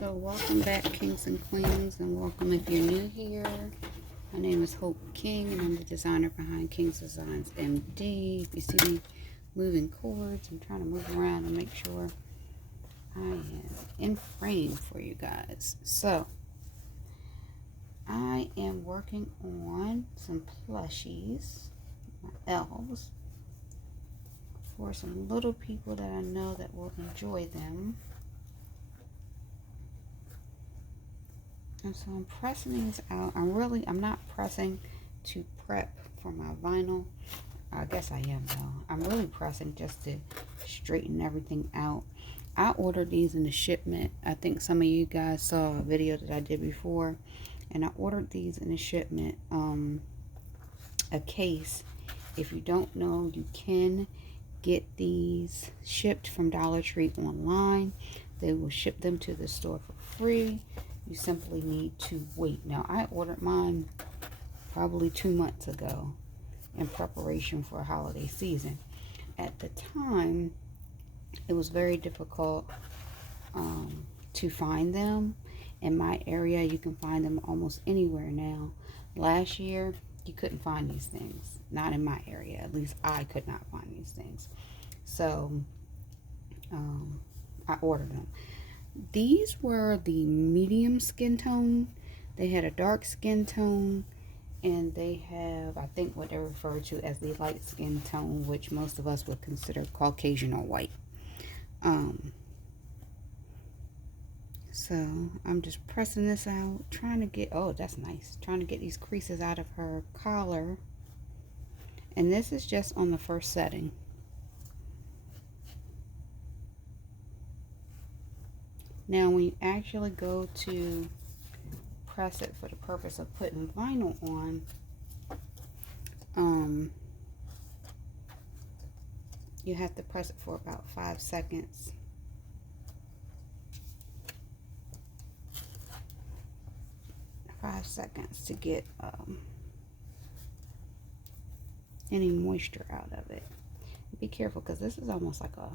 So welcome back, kings and queens, and welcome if you're new here. My name is Hope King, and I'm the designer behind King's Designs MD. If you see me moving cords, I'm trying to move around and make sure I am in frame for you guys. So I am working on some plushies, my elves, for some little people that I know that will enjoy them. And so I'm pressing these out. I'm not pressing to prep for my vinyl. I guess I am though. I'm really pressing just to straighten everything out. I ordered these in the shipment. I think some of you guys saw a video that I did before. And I ordered these in the shipment, a case. If you don't know, you can get these shipped from Dollar Tree online. They will ship them to the store for free. You simply need to wait. Now, I ordered mine probably 2 months ago in preparation for a holiday season. At the time, it was very difficult to find them. In my area, you can find them almost anywhere now. Last year, you couldn't find these things. Not in my area. At least I could not find these things. So, I ordered them. These were the medium skin tone. They had a dark skin tone, and they have, I think, what they refer to as the light skin tone, which most of us would consider Caucasian or white. So I'm just pressing this out, trying to get, oh, that's nice, trying to get these creases out of her collar. And this is just on the first setting. Now, when you actually go to press it for the purpose of putting vinyl on, you have to press it for about 5 seconds. To get any moisture out of it. Be careful, because this is almost like a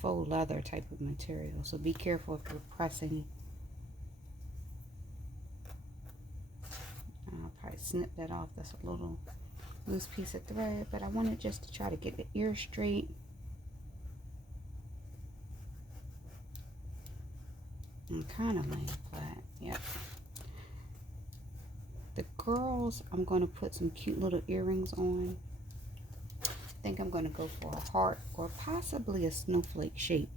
faux leather type of material, so be careful if you're pressing. I'll probably snip that off. That's a little loose piece of thread, but I wanted just to try to get the ear straight. And kind of laying flat. Yep. The girls, I'm going to put some cute little earrings on. I think I'm going to go for a heart or possibly a snowflake shape.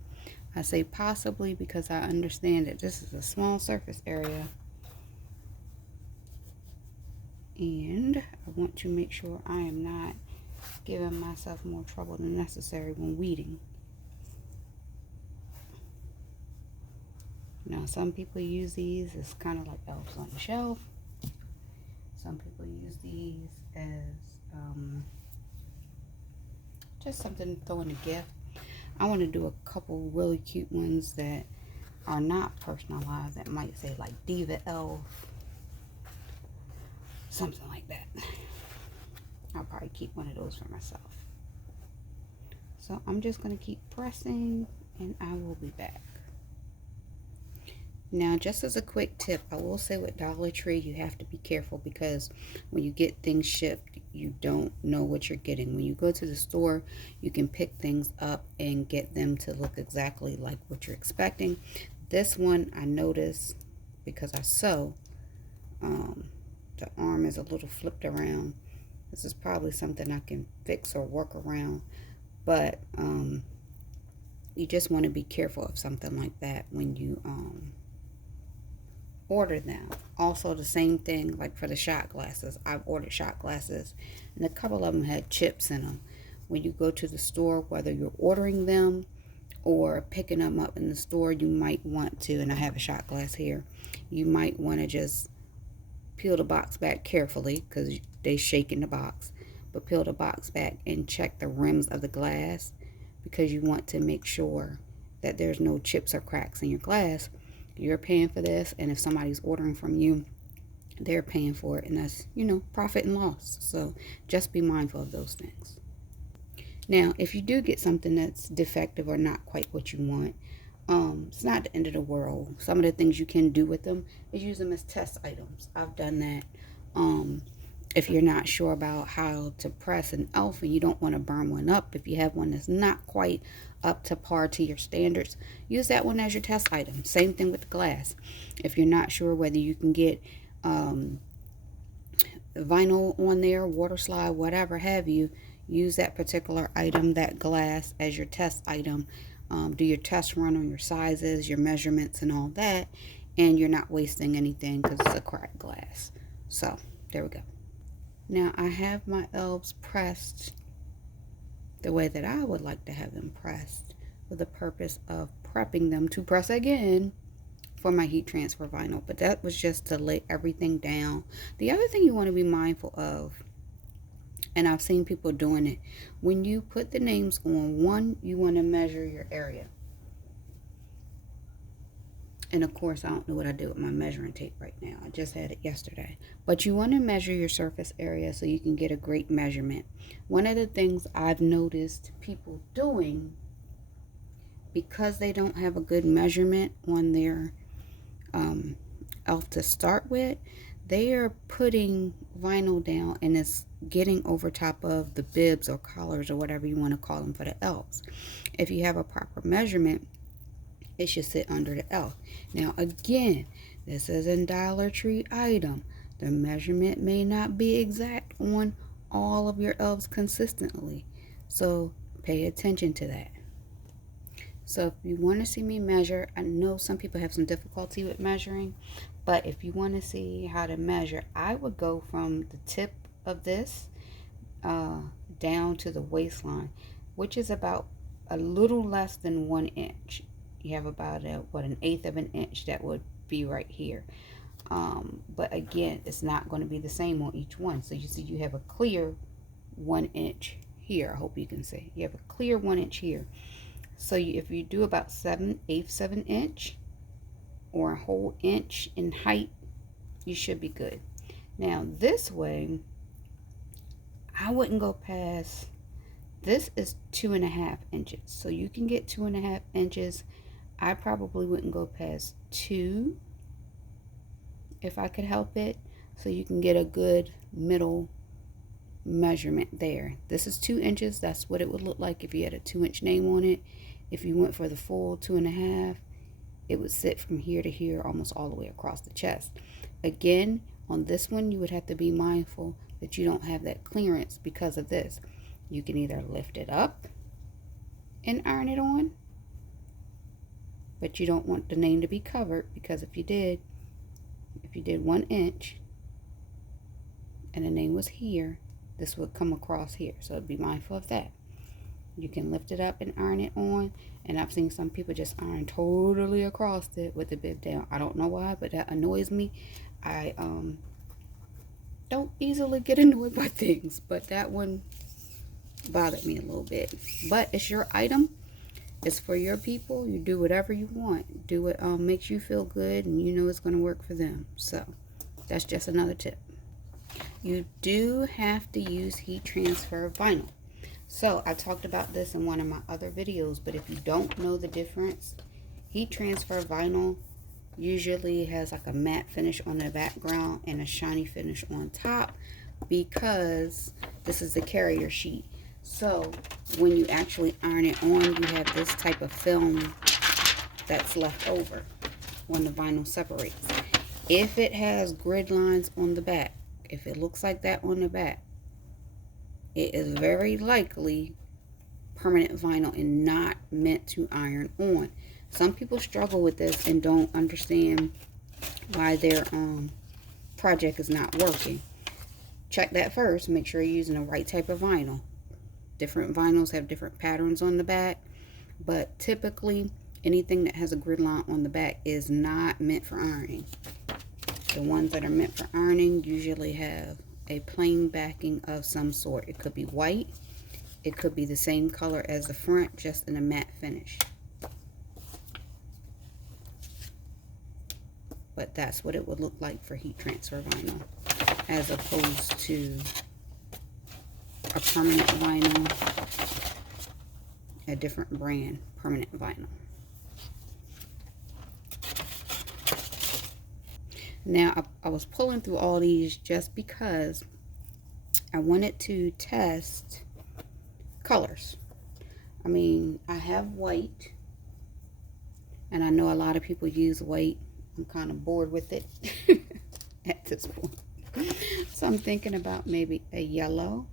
I say possibly because I understand that this is a small surface area. And I want to make sure I am not giving myself more trouble than necessary when weeding. Now, some people use these as kind of like elves on the shelf. Some people use these as just something to throw in a gift. I want to do a couple really cute ones that are not personalized, that might say like Diva Elf, something like that. I'll probably keep one of those for myself. So I'm just going to keep pressing, and I will be back. Now, just as a quick tip, I will say with Dollar Tree, you have to be careful, because when you get things shipped, you don't know what you're getting. When you go to the store, you can pick things up and get them to look exactly like what you're expecting. This one, I noticed, because I sew, the arm is a little flipped around. This is probably something I can fix or work around, but you just want to be careful of something like that when you order them. Also, the same thing like for the shot glasses. I've ordered shot glasses, and a couple of them had chips in them. When you go to the store, whether you're ordering them or picking them up in the store, you might want to, and I have a shot glass here, you might want to just peel the box back carefully, because they shake in the box, but peel the box back and check the rims of the glass, because you want to make sure that there's no chips or cracks in your glass. You're paying for this, and if somebody's ordering from you, they're paying for it, and that's, you know, profit and loss. So just be mindful of those things. Now, if you do get something that's defective or not quite what you want, It's not the end of the world. Some of the things you can do with them is use them as test items. I've done that. If you're not sure about how to press an elf and you don't want to burn one up, if you have one that's not quite up to par to your standards, use that one as your test item. Same thing with the glass. If you're not sure whether you can get vinyl on there, water slide, whatever have you, use that particular item, that glass, as your test item. Do your test run on your sizes, your measurements, and all that, and you're not wasting anything because it's a cracked glass. So there we go. Now I have my elves pressed the way that I would like to have them pressed, for the purpose of prepping them to press again for my heat transfer vinyl. But that was just to lay everything down. The other thing you want to be mindful of, and I've seen people doing it, when you put the names on one, you want to measure your area. And of course, I don't know what I did with my measuring tape right now. I just had it yesterday. But you want to measure your surface area so you can get a great measurement. One of the things I've noticed people doing, because they don't have a good measurement on their elf to start with, they are putting vinyl down and it's getting over top of the bibs or collars or whatever you want to call them for the elves. If you have a proper measurement, it should sit under the elf. Now again, this is a Dollar Tree item. The measurement may not be exact on all of your elves consistently, so pay attention to that. So if you want to see me measure, I know some people have some difficulty with measuring, but if you want to see how to measure, I would go from the tip of this down to the waistline, which is about a little less than 1 inch. You have about an 1/8 of an inch that would be right here. But again, it's not going to be the same on each one. So you see you have a clear 1 inch here. I hope you can see. You have a clear 1 inch here. So if you do about 7/8 of an inch or a whole inch in height, you should be good. Now this way, I wouldn't go past, this is 2.5 inches. So you can get 2.5 inches. I probably wouldn't go past 2 if I could help it. So you can get a good middle measurement there. This is 2 inches. That's what it would look like if you had a 2-inch name on it. If you went for the full 2.5, it would sit from here to here, almost all the way across the chest. Again, on this one, you would have to be mindful that you don't have that clearance because of this. You can either lift it up and iron it on, but you don't want the name to be covered, because if you did 1 inch and the name was here, this would come across here. So be mindful of that. You can lift it up and iron it on, and I've seen some people just iron totally across it with the bib down. I don't know why, but that annoys me. I don't easily get annoyed by things, but that one bothered me a little bit. But it's your item. It's for your people. You do whatever you want. Do what makes you feel good, and you know it's going to work for them. So that's just another tip. You do have to use heat transfer vinyl. So I talked about this in one of my other videos, but if you don't know the difference, heat transfer vinyl usually has like a matte finish on the background and a shiny finish on top, because this is the carrier sheet. So when you actually iron it on, you have this type of film that's left over when the vinyl separates. If it has grid lines on the back, if it looks like that on the back, it is very likely permanent vinyl and not meant to iron on. Some people struggle with this and don't understand why their project is not working. Check that first. Make sure you're using the right type of vinyl. Different vinyls have different patterns on the back, but typically anything that has a grid line on the back is not meant for ironing. The ones that are meant for ironing usually have a plain backing of some sort. It could be white, it could be the same color as the front, just in a matte finish. But that's what it would look like for heat transfer vinyl, as opposed to a permanent vinyl, a different brand permanent vinyl. Now, I was pulling through all these just because I wanted to test colors. I mean, I have white, and I know a lot of people use white. I'm kind of bored with it at this point. So I'm thinking about maybe a yellow.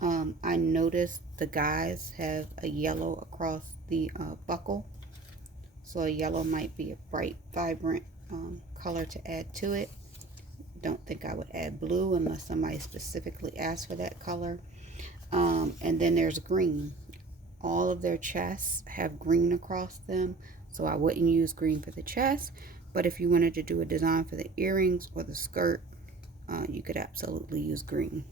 I noticed the guys have a yellow across the buckle. So a yellow might be a bright, vibrant color to add to it. Don't think I would add blue unless somebody specifically asked for that color. And then there's green. All of their chests have green across them, so I wouldn't use green for the chest. But if you wanted to do a design for the earrings or the skirt, you could absolutely use green.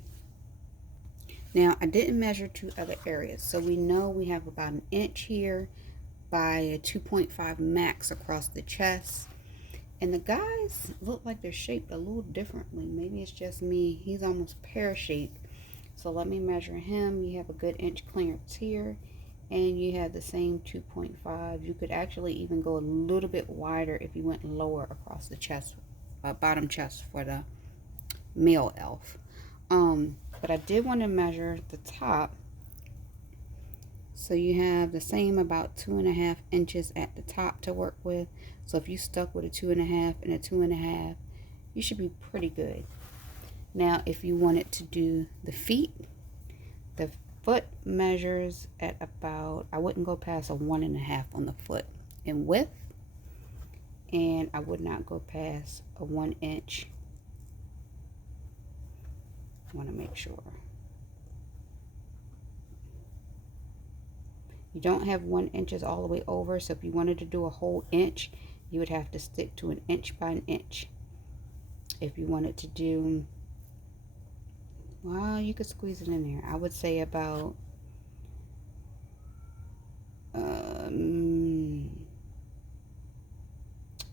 Now, I didn't measure two other areas, so we know we have about an inch here by a 2.5 max across the chest. And the guys look like they're shaped a little differently. Maybe it's just me. He's almost pear-shaped. So let me measure him. You have a good inch clearance here, and you have the same 2.5. You could actually even go a little bit wider if you went lower across the chest, bottom chest for the male elf. But I did want to measure the top. So you have the same about 2.5 inches at the top to work with. So if you stuck with a 2.5 and a 2.5, you should be pretty good. Now, if you wanted to do the feet, the foot measures at about, I wouldn't go past a 1.5 on the foot in width, and I would not go past a 1 inch. I want to make sure. You don't have 1 inches all the way over, so if you wanted to do a whole inch, you would have to stick to an inch by an inch. If you wanted to do, well, you could squeeze it in there. I would say about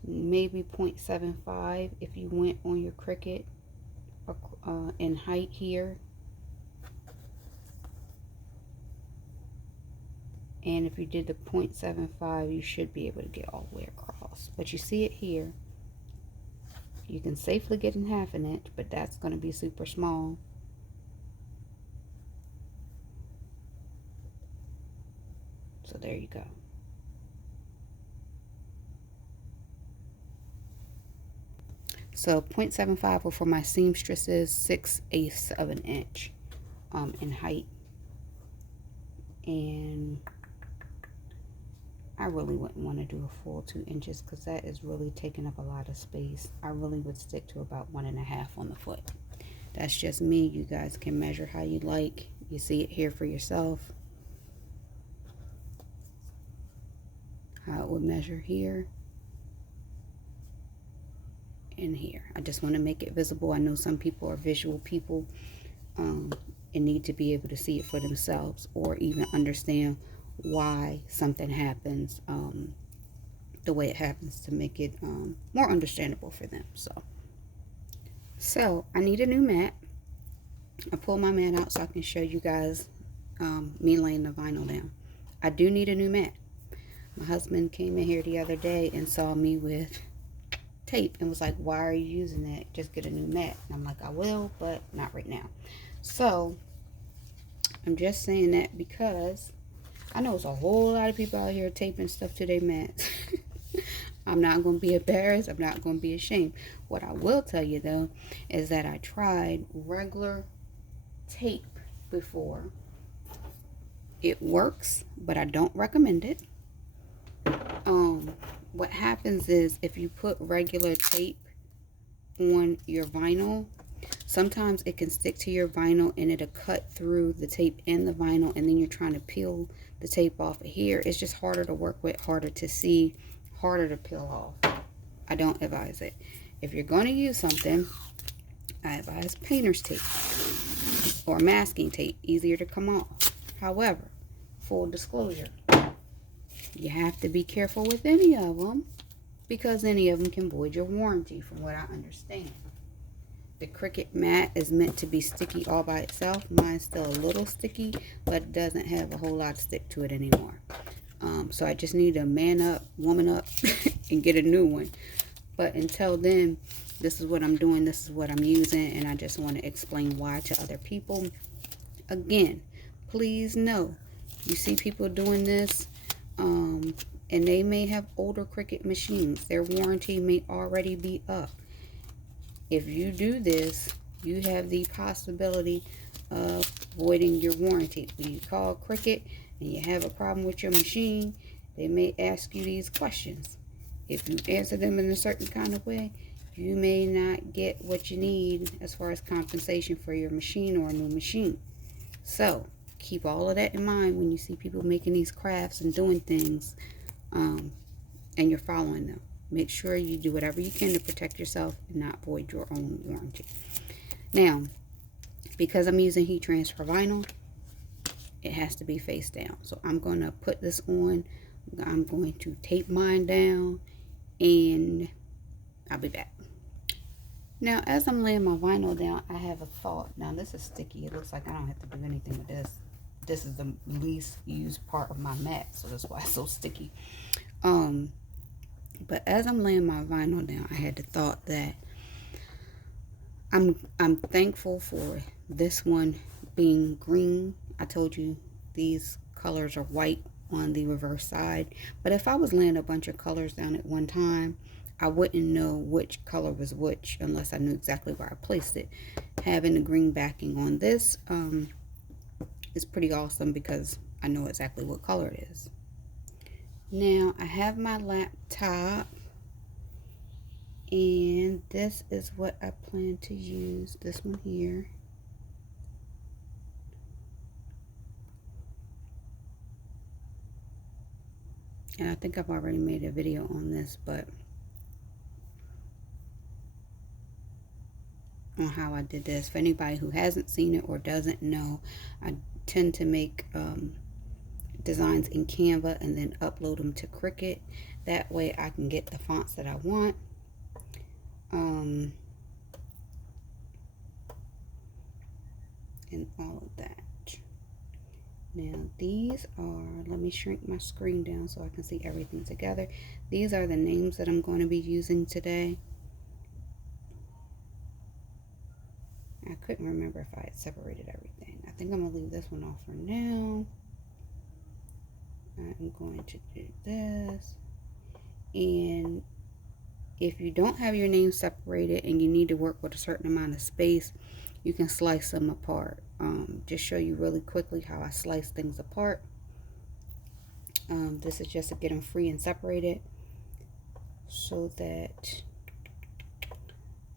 maybe 0.75 if you went on your Cricut in height here. And if you did the 0.75, you should be able to get all the way across. But you see it here. You can safely get in 1/2 inch, but that's going to be super small. So there you go. So 0.75 were for my seamstresses, 6/8 of an inch in height. And I really wouldn't want to do a full 2 inches because that is really taking up a lot of space. I really would stick to about 1.5 on the foot. That's just me. You guys can measure how you like. You see it here for yourself. How it would measure here and here. I just want to make it visible. I know some people are visual people and need to be able to see it for themselves, or even understand why something happens the way it happens, to make it more understandable for them. So I need a new mat. I pulled my mat out so I can show you guys me laying the vinyl down. I do need a new mat. My husband came in here the other day and saw me with tape and was like, why are you using that? Just get a new mat. And I'm like, I will, but not right now. So I'm just saying that because I know it's a whole lot of people out here taping stuff to their mats. I'm not going to be embarrassed. I'm not going to be ashamed. What I will tell you, though, is that I tried regular tape before. It works, but I don't recommend it. What happens is if you put regular tape on your vinyl, sometimes it can stick to your vinyl and it'll cut through the tape and the vinyl, and then you're trying to peel the tape off of here. It's just harder to work with, harder to see, harder to peel off. I don't advise it. If you're going to use something, I advise painter's tape or masking tape, easier to come off. However, full disclosure, you have to be careful with any of them because any of them can void your warranty, from what I understand. The Cricut mat is meant to be sticky all by itself. Mine's still a little sticky, but it doesn't have a whole lot of stick to it anymore. So I just need to man up, woman up, and get a new one. But until then, this is what I'm doing, this is what I'm using, and I just want to explain why to other people. Again, please know, you see people doing this, and they may have older Cricut machines. Their warranty may already be up. If you do this, you have the possibility of voiding your warranty. When you call Cricut and you have a problem with your machine, they may ask you these questions. If you answer them in a certain kind of way, you may not get what you need as far as compensation for your machine or a new machine. So keep all of that in mind when you see people making these crafts and doing things, and you're following them. Make sure you do whatever you can to protect yourself and not void your own warranty. Now, because I'm using heat transfer vinyl, it has to be face down. So I'm going to put this on. I'm going to tape mine down, and I'll be back. Now, as I'm laying my vinyl down, I have a thought. Now, this is sticky. It looks like I don't have to do anything with this. This is the least used part of my mat, so that's why it's so sticky. But as I'm laying my vinyl down, I had the thought that I'm thankful for this one being green. I told you these colors are white on the reverse side. But if I was laying a bunch of colors down at one time, I wouldn't know which color was which unless I knew exactly where I placed it. Having the green backing on this is pretty awesome because I know exactly what color it is. Now I have my laptop, and this is what I plan to use, this one here. And I think I've already made a video on this, but on how I did this. For anybody who hasn't seen it or doesn't know, I tend to make designs in Canva and then upload them to Cricut. That way I can get the fonts that I want. And all of that. Now these are, let me shrink my screen down so I can see everything together. These are the names that I'm going to be using today. I couldn't remember if I had separated everything. I think I'm going to leave this one off for now. I'm going to do this. And if you don't have your names separated and you need to work with a certain amount of space, you can slice them apart. Just show you really quickly how I slice things apart. This is just to get them free and separated so that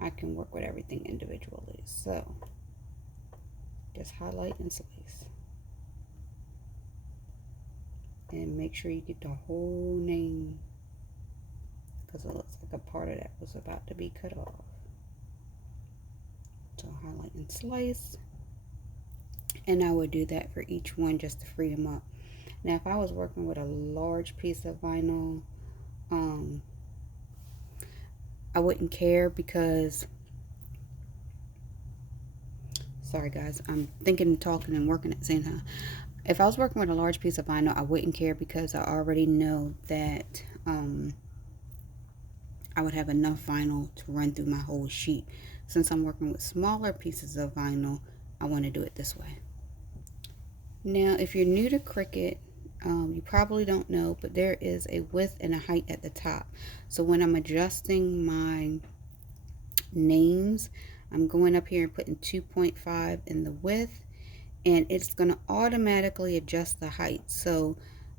I can work with everything individually. So just highlight and slice. And make sure you get the whole name, because it looks like a part of that was about to be cut off. So highlight and slice. And I would do that for each one just to free them up. Now if I was working with a large piece of vinyl, I wouldn't care because, sorry guys, I'm thinking, talking, and working at the same time. If I was working with a large piece of vinyl, I wouldn't care because I already know that I would have enough vinyl to run through my whole sheet. Since I'm working with smaller pieces of vinyl, I want to do it this way. Now, if you're new to Cricut, you probably don't know, but there is a width and a height at the top. So when I'm adjusting my names, I'm going up here and putting 2.5 in the width, and it's going to automatically adjust the height. So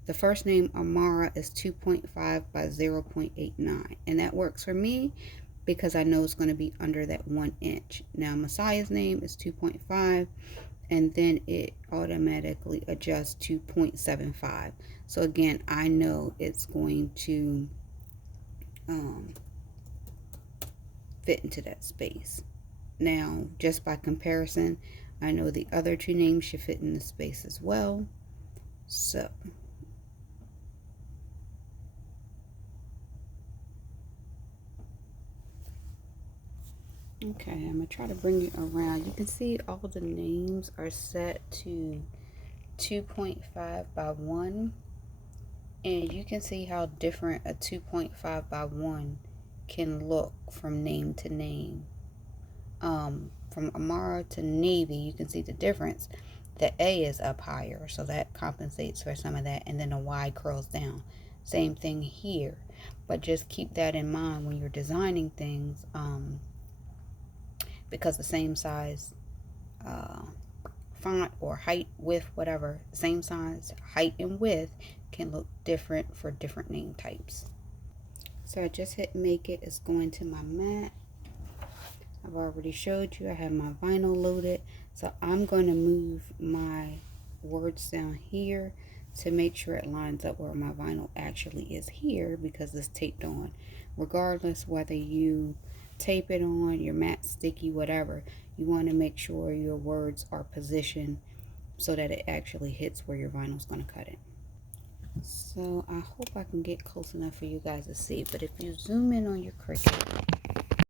the first name, Amara, is 2.5 by 0.89, and that works for me because I know it's going to be under that 1 inch. Now Messiah's name is 2.5, and then it automatically adjusts to 0.75. So again, I know it's going to fit into that space. Now, just by comparison, I know the other two names should fit in the space as well. So okay, I'm going to try to bring you around. You can see all the names are set to 2.5 by 1. And you can see how different a 2.5 by 1 can look from name to name. From Amara to Navy, you can see the difference. The A is up higher, so that compensates for some of that, and then the Y curls down. Same thing here, but just keep that in mind when you're designing things, because the same size font or height, width, whatever, same size, height, and width can look different for different name types. So I just hit make it. It's going to my mat. I've already showed you I have my vinyl loaded, so I'm going to move my words down here to make sure it lines up where my vinyl actually is here, because it's taped on. Regardless whether you tape it on, your mat sticky, whatever, you want to make sure your words are positioned so that it actually hits where your vinyl is going to cut it. So I hope I can get close enough for you guys to see, but if you zoom in on your Cricut,